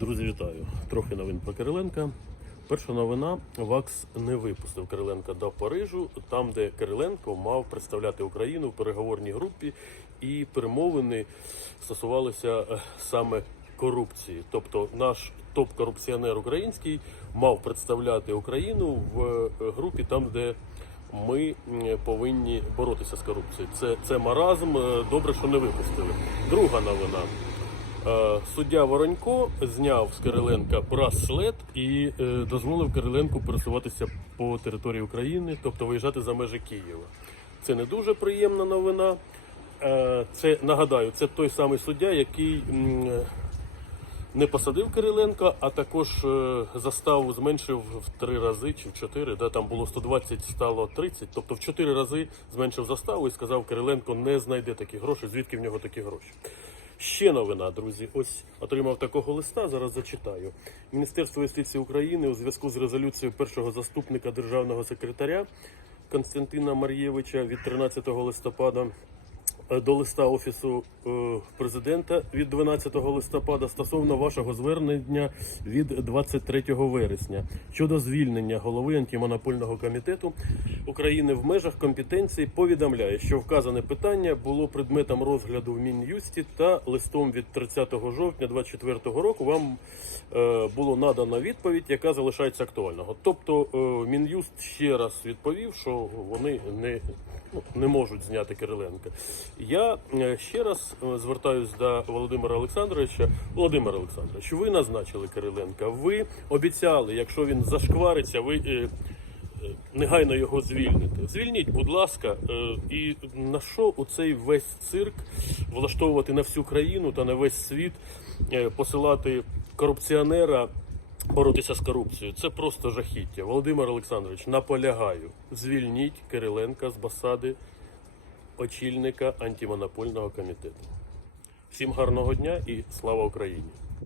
Друзі, вітаю! Трохи новин про Кириленка. Перша новина: ВАКС не випустив Кириленка до Парижу, там, де Кириленко мав представляти Україну в переговорній групі, і перемовини стосувалися е, саме корупції. Тобто, наш топ-корупціонер український мав представляти Україну в е, групі, там, де ми повинні боротися з корупцією. Це, це маразм. е, Добре, що не випустили. Друга новина. Е, Суддя Воронько зняв з Кириленка браслет і е, дозволив Кириленку пересуватися по території України, тобто виїжджати за межі Києва. Це не дуже приємна новина. Е, Це нагадаю, це той самий суддя, який не посадив Кириленка, а також заставу зменшив в три рази чи в чотири. Да, там було 120, стало 30, тобто в чотири рази зменшив заставу і сказав, Кириленко не знайде такі гроші, звідки в нього такі гроші. Ще новина, друзі. Ось отримав такого листа. Зараз зачитаю. Міністерство юстиції України у зв'язку з резолюцією першого заступника державного секретаря Константина Мар'євича від 13 листопада до листа офісу е, президента від 12 листопада стосовно вашого звернення від 23 вересня щодо звільнення голови антимонопольного комітету України в межах компетенції повідомляє, що вказане питання було предметом розгляду в Мін'юсті та листом від 30 жовтня 2024 року вам е, було надано відповідь, яка залишається актуального. Тобто е, Мін'юст ще раз відповів, що вони не ну, не можуть зняти Кириленка. Я е, ще раз е, звертаюсь до Володимира Олександровича. Володимир Олександрович, ви назначили Кириленка. Ви обіцяли, якщо він зашквариться, ви. е, Негайно його звільнити. Звільніть, будь ласка, і на що у цей весь цирк влаштовувати на всю країну та на весь світ, посилати корупціонера боротися з корупцією? Це просто жахіття. Володимир Олександрович, наполягаю, звільніть Кириленка з посади очільника антимонопольного комітету. Всім гарного дня і слава Україні!